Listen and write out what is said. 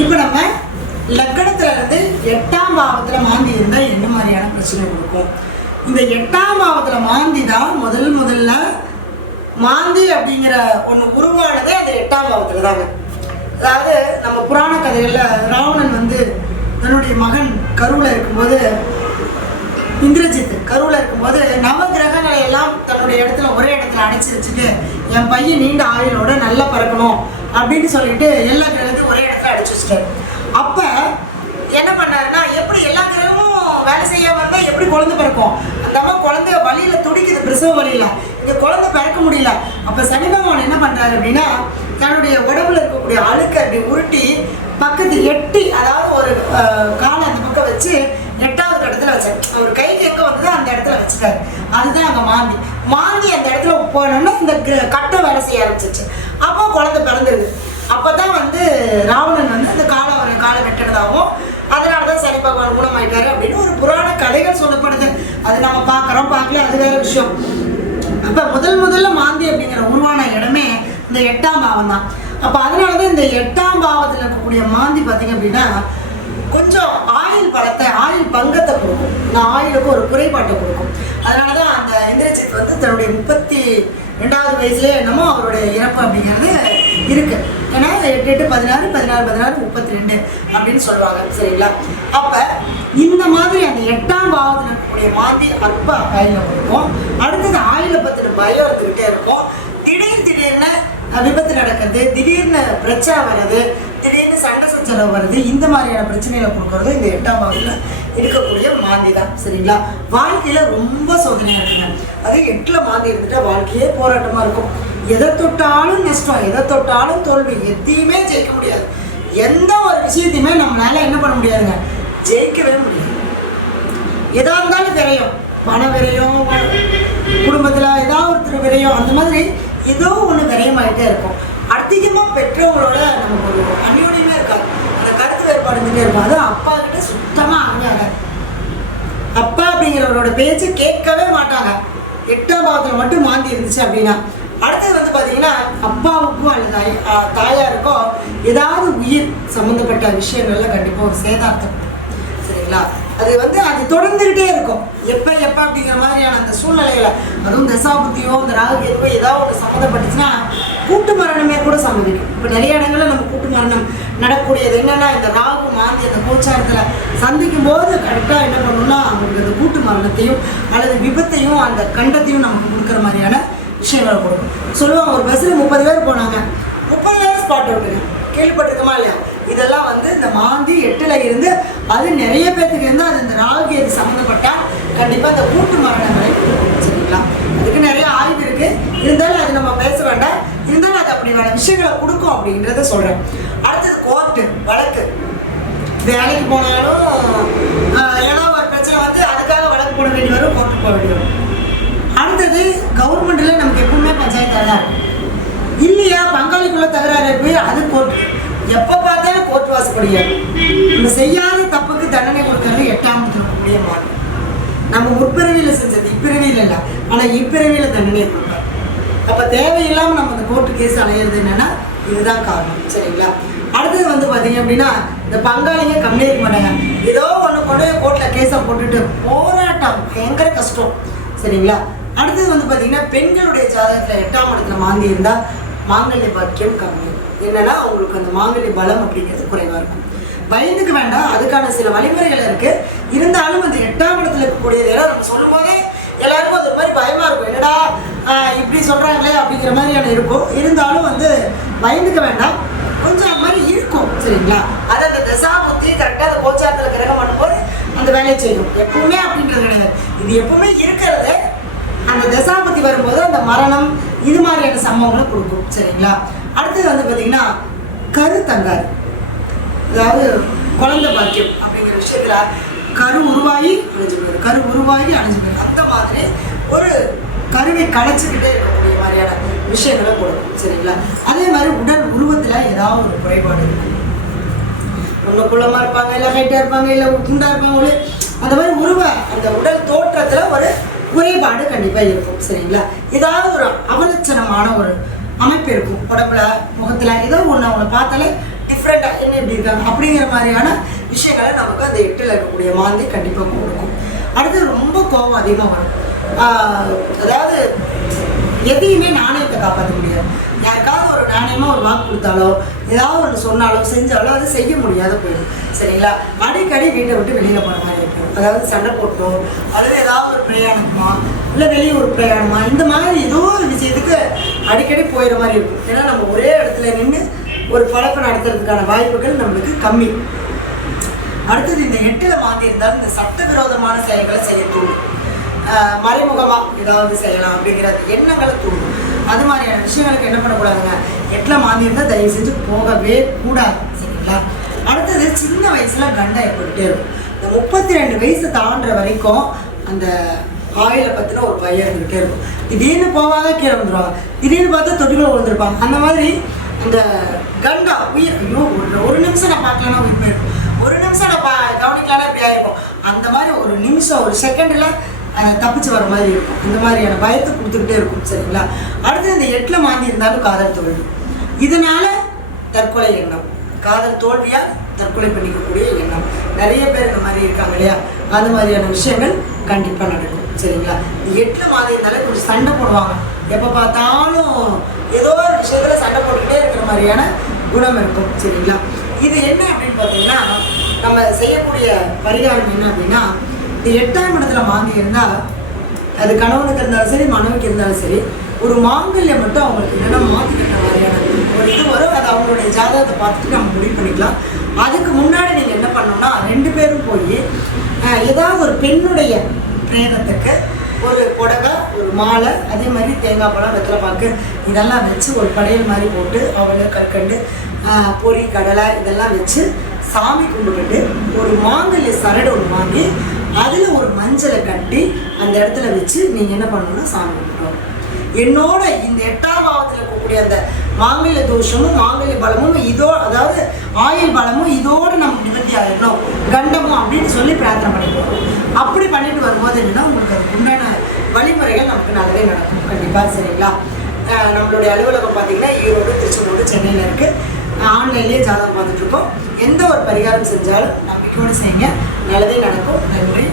இப்போ நம்ம லக்கணத்துல இருந்து 8ஆம் பாவத்துல மாந்தி இருந்தால் என்ன மாதிரியான பிரச்சனை கொடுக்கும்? இந்த 8ஆம் பாவத்துல மாந்தி தான் முதல்ல மாந்தி அப்படிங்கிற ஒன்று உருவானதே அது 8ஆம் பாவத்துல தாங்க. அதாவது நம்ம புராண கதைகள்ல ராவணன் தன்னுடைய மகன் கருவில் இருக்கும்போது, இந்திரஜித் கருவில் இருக்கும்போது நவ கிரகங்களை எல்லாம் தன்னுடைய இடத்துல ஒரே இடத்துல அடைச்சி வச்சுட்டு என் பையன் நீண்ட ஆயுளோட நல்லா பறக்கணும் அப்படின்னு சொல்லிட்டு எல்லா கிரகத்தையும் ஒரே இடத்துல அடைச்சி வச்சுட்டாரு. அப்போ என்ன பண்ணாருன்னா, எப்படி எல்லா கிரகமும் வேலை செய்யாம இருந்தால் எப்படி குழந்தை பிறக்கும்? அந்த அம்மா குழந்தைய வழியில துடிக்குது, பிரசவ வழியில, இங்கே குழந்தை பிறக்க முடியல. அப்போ சனி பகவான் என்ன பண்றாரு அப்படின்னா, தன்னுடைய உடம்புல இருக்கக்கூடிய அழுக்க அப்படி உருட்டி பக்கத்து எட்டி, அதாவது ஒரு காலை அந்த பக்கம் வச்சு 8வது இடத்துல வச்சார். அவர் கைக்கு எங்கே வந்ததோ அந்த இடத்துல வச்சுட்டாரு. அதுதான் அங்கே மாந்தி அந்த இடத்துல போனோம்னா இந்த கட்டம் வேலை செய்ய ஆரம்பிச்சிச்சு. அப்போ குழந்தை பிறந்துருது. அப்போதான் ராவணன் அந்த காலை வெட்டுறதாகவும் அதனால தான் சனி பகவான் குணமாயிட்டாரு அப்படின்னு ஒரு புராண கதைகள் சொல்லப்படுது. அது நம்ம பார்க்குறோம் பார்க்கல, அது வேற விஷயம். அப்போ முதல்ல மாந்தி அப்படிங்கிற உருவான இடமே இந்த 8ஆம் பாவம் தான். அப்போ அதனால தான் இந்த 8ஆம் பாவத்தில் இருக்கக்கூடிய மாந்தி பார்த்தீங்க அப்படின்னா கொஞ்சம் ஆயில் பங்கத்தை கொடுக்கும். இந்த ஆயிலுக்கு ஒரு குறைபாட்டை கொடுக்கும். அதனால தான் அந்த இந்திரஜித் தன்னுடைய 32வது வயசுலேயே என்னமோ அவருடைய இறப்பு அப்படிங்கிறது இருக்கு. ஏன்னா 8 16 16 16 32 அப்படின்னு சொல்லுவாங்க. சரிங்களா? அப்போ இந்த மாதிரி அந்த 8ஆம் பாவத்தில் இருக்கக்கூடிய மாந்தி அற்ப ஆயில கொடுக்கும். அடுத்தது ஆயில பற்றின பயம் இருந்துக்கிட்டே இருக்கும். திடீர்னு விபத்து நடக்கிறது, திடீர்னு பிரச்சனை வருது, திடீர்னு சண்டை சச்சரவு வருது. இந்த மாதிரியான பிரச்சனைகளை கொடுக்கறது இந்த 8ஆம் பாவத்தில் இருக்கக்கூடிய மாந்தி தான். சரிங்களா? வாழ்க்கையில ரொம்ப சோதனையா இருக்குங்க. அது 8ல் மாந்தி இருந்துட்டா வாழ்க்கையே போராட்டமா இருக்கும். எதை தொட்டாலும் நஷ்டம், எதை தொட்டாலும் தோல்வி, எதையுமே ஜெயிக்க முடியாது. எந்த ஒரு விஷயத்தையுமே நம்மளால என்ன பண்ண முடியாதுங்க, ஜெயிக்கவே முடியாது. எதா இருந்தாலும் விரயம், பண விரயம், குடும்பத்துல ஏதாவது ஒருத்தர் விரயம், அந்த மாதிரி ஏதோ ஒன்று விரயமாயிட்டே இருக்கும். அதிகமாக பெற்றவங்களோட நமக்கு ஒரு அந்யோன்யமே இருக்காது. அந்த கருத்து வேறுபாடு இருந்துகிட்டே இருக்கும். அது அப்பா கிட்ட சுத்தமாக ஆகாது. அப்பா அப்படிங்கிறவரோட பேச்சு கேட்கவே மாட்டாங்க. 8ஆம் பாவத்தில் மட்டும் மாந்தி இருந்துச்சு அப்படின்னா. அடுத்தது பார்த்தீங்கன்னா அப்பாவுக்கும் அல்லது தாயாருக்கோ ஏதாவது உயிர் சம்மந்தப்பட்ட விஷயங்கள்ல கண்டிப்பாக ஒரு சேதார்த்தம். சரிங்களா? அது அது தொடர்ந்துகிட்டே இருக்கும். எப்போ அப்படிங்கிற மாதிரியான அந்த சூழ்நிலைகளை, அதுவும் தசாபுத்தியோ இந்த ராகுகேதுவோ ஏதாவது ஒன்று சம்மந்தப்பட்டுச்சுன்னா கூட்டு மரணமே கூட சம்மதிக்கும். இப்போ நிறைய இடங்களில் நம்ம கூட்டு மரணம் நடக்கக்கூடியது என்னன்னா, இந்த ராகு மாந்தி அந்த கோச்சாரத்தில் சந்திக்கும் போது கரெக்டாக என்ன பண்ணணும்னா அவங்களுக்கு அந்த கூட்டு மரணத்தையும் அல்லது விபத்தையும் அந்த கண்டத்தையும் நமக்கு கொடுக்குற மாதிரியான விஷயங்களை கொடுக்கும். சொல்லுவாங்க, ஒரு பஸ்ஸில் 30 பேர் போனாங்க, 30 பேர் ஸ்பாட் அவுட்டுங்க. கேள்விப்பட்டிருக்கோமா இல்லையா? இதெல்லாம் இந்த மாந்தி 8ல் இருந்து அது நிறைய பேர்த்துக்கு இருந்தால் அது இந்த ராகுகேது சம்மந்தப்பட்டால் கண்டிப்பாக இந்த கூட்டு மரணங்களை சரிங்களா? அதுக்கு நிறைய ஆய்வு இருக்கு. இருந்தாலும் அது நம்ம பேச வேண்டாம். இருந்தாலும் அது அப்படியான விஷயங்களை கொடுக்கும் அப்படின்றத சொல்றேன். அடுத்தது கோர்ட்டு வழக்கு. வேலைக்கு போனாலும் ஏன்னா ஒரு பிரச்சனை அதுக்காக வழக்கு போட வேண்டி வரும், கோர்ட்டு போக வேண்டி வரும். அடுத்தது கவர்மெண்ட்ல நமக்கு எப்பவுமே பஞ்சாயத்து தான் இல்லையா, பங்காளிக்குள்ள தகராறு போய் அது கோர்ட்டு. எப்போ பார்த்தாலும் கோர்ட் வாசப்படியாது. நம்ம செய்யாத தப்புக்கு தண்டனை கொடுக்கறது 8ஆம் இருக்கக்கூடிய மாற்றம். நம்ம முற்பிறவியில் செஞ்சது இப்பிறவியில் இல்லை, ஆனால் இப்பிறவியில் தண்டனை கொடுப்பார். அப்போ தேவையில்லாமல் நம்ம அந்த கோர்ட்டு கேஸ் அலையிறது என்னன்னா இதுதான் காரணம். சரிங்களா? அடுத்தது பார்த்தீங்க அப்படின்னா இந்த பங்காளிங்க கம்மியாக இருக்க மாட்டாங்க. ஏதோ ஒன்று கொண்டு போய் கோர்ட்டில் கேஸை போட்டுட்டு போராட்டம் பயங்கர கஷ்டம். சரிங்களா? அடுத்தது பார்த்தீங்கன்னா பெண்களுடைய ஜாதகத்தில் 8ஆம் இடத்துல மாந்தி இருந்தால் மாங்கல்ய பாக்கியம் கம்மி. என்னன்னா அவங்களுக்கு அந்த மாங்கல்ய பலம் அப்படிங்கிறது குறைவாக இருக்கும். பயந்துக்க வேண்டாம், அதுக்கான சில வழிமுறைகள் இருக்கு. இருந்தாலும் அந்த 8ஆம் இடத்துல இருக்கக்கூடியது எல்லாம் நம்ம சொல்லும் போதே எல்லாருக்கும் அது மாதிரி பயமா இருக்கும். என்னடா இப்படி சொல்றாங்களே அப்படிங்கிற மாதிரியான இருக்கும். இருந்தாலும் பயந்துக்க வேண்டாம், கொஞ்சம் அந்த மாதிரி இருக்கும். சரிங்களா? அது அந்த தசா புத்தி கரெக்டாக அந்த கோச்சாரத்தில் கிரகம் பண்ணும்போது அந்த வேலையை செய்யும். எப்பவுமே அப்படின்றது கிடையாது, இது எப்பவுமே இருக்கிறது. அந்த தசாபதி வரும்போது அந்த மரணம் இது மாதிரியான சம்பவங்களை கொடுக்கும். சரிங்களா? அடுத்தது பார்த்தீங்கன்னா கருத்தங்காது, அதாவது குழந்தை பாக்கியம் அப்படிங்கிற விஷயத்துல கரு உருவாகி அழிஞ்சு போயிடும். அந்த மாதிரி ஒரு கருவை களைச்சிக்கிட்டே இருக்கக்கூடிய மாதிரியான விஷயங்களை கொடுக்கும். சரிங்களா? அதே மாதிரி உடல் உருவத்தில் ஏதாவது ஒரு குறைபாடு இருக்கும். ஒன்று குள்ளமாக இருப்பாங்க, இல்லை ஹைட்டாக இருப்பாங்க, இல்லை துண்டாக இருப்பாங்க. அந்த மாதிரி அந்த உடல் தோற்றத்தில் ஒரு குறைபாடு கண்டிப்பாக இருக்கும். சரிங்களா? ஏதாவது ஒரு அவலட்சணமான ஒரு அமைப்பு இருக்கும். உடம்புல முகத்தில் ஏதோ ஒன்று அவங்கள பார்த்தாலே டிஃப்ரெண்ட்டாக என்ன இப்படி இருக்காங்க அப்படிங்கிற மாதிரியான விஷயங்களை நமக்கு அந்த 8ல் இருக்கக்கூடிய மாந்தி கண்டிப்பாக கொடுக்கும். அடுத்து ரொம்ப கோபம் அதிகமாக வரும். அதாவது எதையுமே நாணயத்தை காப்பாற்ற முடியாது. யாருக்காவது ஒரு நாணயமாக ஒரு வாக்கு கொடுத்தாலோ ஏதாவது ஒன்று சொன்னாலோ செஞ்சாலோ அது செய்ய முடியாத போயிடும். சரிங்களா? அடிக்கடி வீட்டை விட்டு வெளியில் போன மாதிரி இருக்கும். அதாவது சண்டை போட்டோம் அல்லது ஏதாவது ஒரு பிரயாணமா இல்லை வெளியூர் பிரயாணமா இந்த மாதிரி ஏதோ ஒரு விஷயத்துக்கு அடிக்கடி போயிடுற மாதிரி இருக்கும். ஏன்னா நம்ம ஒரே இடத்துல நின்று ஒரு பழக்கம் நடத்துறதுக்கான வாய்ப்புகள் நம்மளுக்கு கம்மி. அடுத்தது இந்த 8ல் மாந்தி இருந்தாலும் இந்த சட்டவிரோதமான செயல்களை செய்ய தூண்டும். மறைமுகமாக ஏதாவது செய்யலாம் அப்படிங்கிற எண்ணங்களை தூண்டும். அது மாதிரியான விஷயங்களுக்கு என்ன பண்ணக்கூடாதுங்க, 8ல் மாந்தி இருந்தால் தயவு செஞ்சு போகவே கூடாது. சரிங்களா? அடுத்தது சின்ன வயசுல கண்டை ஏற்பட்டுட்டே இருக்கும். இந்த 32 வயசு தாண்டுற வரைக்கும் அந்த ஆயிலை பற்றின ஒரு பயம் இருந்துகிட்டே இருக்கும். திடீர்னு போவாங்க, கீழே வந்துடுவாங்க, திடீர்னு பார்த்தா தொட்டிக்குள்ள விழுந்திருப்பாங்க. அந்த மாதிரி இந்த கண்டா உயிர் ஐயோ ஒரு நிமிஷம் நான் பார்க்கலன்னா உயிர் போயிருக்கும், ஒரு நிமிஷம் நான் கவனிக்கலான்னா இப்படி ஆயிருக்கும். அந்த மாதிரி ஒரு நிமிஷம் ஒரு செகண்டில் தப்பிச்சு வர மாதிரி இருக்கும். இந்த மாதிரியான பயத்தை கொடுத்துக்கிட்டே இருக்கும். சரிங்களா? அடுத்து இந்த 8ல் மாந்தி இருந்தாலும் காதல் தோல்வி. இதனால தற்கொலை எண்ணம், காதல் தோல்வியாக தற்கொலை பண்ணிக்கக்கூடிய எண்ணம் நிறைய பேர் இந்த மாதிரி இருக்காங்க இல்லையா? அந்த மாதிரியான விஷயங்கள் கண்டிப்பாக நடக்கும். சரிங்களா? 8ல் மாந்தி இருந்தாலே கொஞ்சம் சண்டை போடுவாங்க. எப்போ பார்த்தாலும் ஏதோ ஒரு விஷயத்தில் சண்டை போட்டுக்கிட்டே இருக்கிற மாதிரியான குணம் இருக்கும். சரிங்களா? இது என்ன அப்படின்னு பார்த்தீங்கன்னா, நம்ம செய்யக்கூடிய பரிகாரம் என்ன அப்படின்னா, இந்த 8ஆம் இடத்துல மாந்தி இருந்தால் அது கணவனுக்கு இருந்தாலும் சரி மனைவிக்கு இருந்தாலும் சரி ஒரு மாங்கல்யம் மட்டும் அவங்களுக்கு என்னென்னா மாற்றி கட்டுற மாதிரியான ஒரு இது வரும். அது அவங்களுடைய ஜாதகத்தை பார்த்துட்டு நம்ம முடிவு பண்ணிக்கலாம். அதுக்கு முன்னாடி நீங்கள் என்ன பண்ணணும்னா 2 பேரும் போய் ஏதாவது ஒரு பெண்ணுடைய பிரேதத்துக்கு ஒரு புடவை ஒரு மாலை அதே மாதிரி தேங்காய் பழம் வெத்தலை பாக்கு இதெல்லாம் வச்சு ஒரு படையல் மாதிரி போட்டு அவளை கற்கண்டு பொறி கடலை இதெல்லாம் வச்சு சாமி கும்பிட்டுட்டு ஒரு மாங்கல்ய சரடு ஒன்று வாங்கி அதில் ஒரு மஞ்சளை கட்டி அந்த இடத்துல வச்சு நீங்கள் என்ன பண்ணணும்னா சாமி கும்பிடணும். என்னோட இந்த 8ஆம் பாவத்தில் இருக்கக்கூடிய அந்த மாங்கல்ய தோஷமும் மாங்கல்ய பலமும் அதாவது ஆயுள் பலமும் இதோடு நம்ம நிவர்த்தி ஆகிடணும் கண்டமும் அப்படின்னு சொல்லி பிரார்த்தனை பண்ணிப்போம். அப்படி பண்ணிட்டு வரும்போது என்னன்னா உங்களுக்கு அதுக்கு உண்டான வழிமுறைகள் நமக்கு நல்லதே நடக்கும் கண்டிப்பாக. சரிங்களா? நம்மளுடைய அலுவலகம் பார்த்தீங்கன்னா ஈரோடு, திருச்செங்கோடு, சென்னையில் இருக்குது. ஆன்லைன்லேயே ஜாதகம் பார்த்துட்ருக்கோம். எந்த ஒரு பரிகாரம் செஞ்சாலும் நம்பிக்கையோடு செய்யுங்க, நல்லதே நடக்கும். நன்றி.